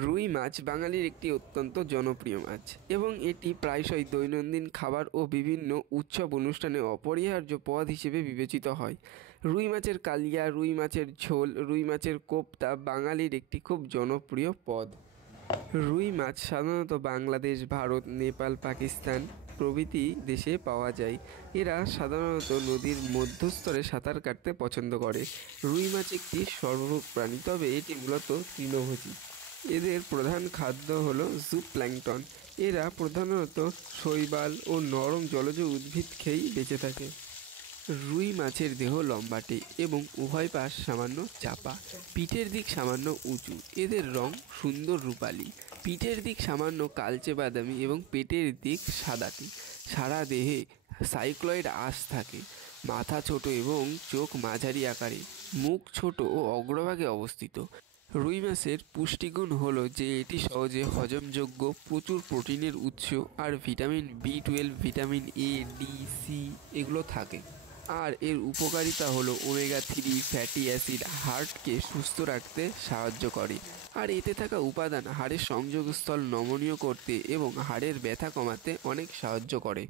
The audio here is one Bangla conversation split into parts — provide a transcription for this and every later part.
রুই মাছ বাঙালির একটি অত্যন্ত জনপ্রিয় মাছ এবং এটি প্রায়শই দৈনন্দিন খাবার ও বিভিন্ন উৎসব অনুষ্ঠানে অপরিহার্য পদ হিসেবে বিবেচিত হয়। রুই মাছের কালিয়া, রুই মাছের ঝোল, রুই মাছের কোপ্তা বাঙালির একটি খুব জনপ্রিয় পদ। রুই মাছ সাধারণত বাংলাদেশ, ভারত, নেপাল, পাকিস্তান প্রভৃতি দেশে পাওয়া যায়। এরা সাধারণত নদীর মধ্যস্থলে সাঁতার কাটতে পছন্দ করে। রুই মাছ একটি সর্বভোক প্রাণী, তবে এটি মূলত তৃণভোজী। এদের প্রধান খাদ্য হলো জুপ্ল্যাঙ্কটন। এরা প্রধানত শৈবাল ও নরম জলজ উদ্ভিদ খেয়েই বেঁচে থাকে। রুই মাছের দেহ লম্বাটে এবং উভয় পাশ সামান্য চাপা, পিঠের দিক সামান্য উঁচু। এদের রং সুন্দর রূপালি, পিঠের দিক সামান্য কালচে বাদামি এবং পেটের দিক সাদাটে। সারা দেহে সাইক্লয়েড আঁশ থাকে। মাথা ছোট এবং চোখ মাঝারি আকারে, মুখ ছোট ও অগ্রভাগে অবস্থিত। রুই মাছের পুষ্টিগুণ হলো যে এটি সহজে হজমযোগ্য, প্রচুর প্রোটিনের উৎস আর vitamin B12, vitamin A, D, C এগুলো থাকে। আর এর উপকারিতা হলো ওমেগা 3 ফ্যাটি অ্যাসিড হার্টকে সুস্থ রাখতে সাহায্য করে। আর এতে থাকা উপাদান হাড়ের সংযোগস্থল নমনীয় করতে এবং হাড়ের ব্যথা কমাতে অনেক সাহায্য করে।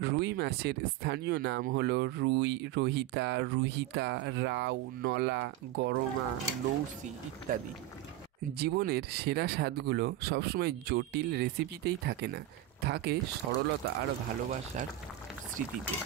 রুই মাছের স্থানীয় নাম হলো রুই, রোহিতা, রুহিতা, রাউ, নলা, গরমা, নৌসি ইত্যাদি। জীবনের সেরা স্বাদগুলো সবসময় জটিল রেসিপিতেই থাকে না, থাকে সরলতা আর ভালোবাসার স্মৃতিতে।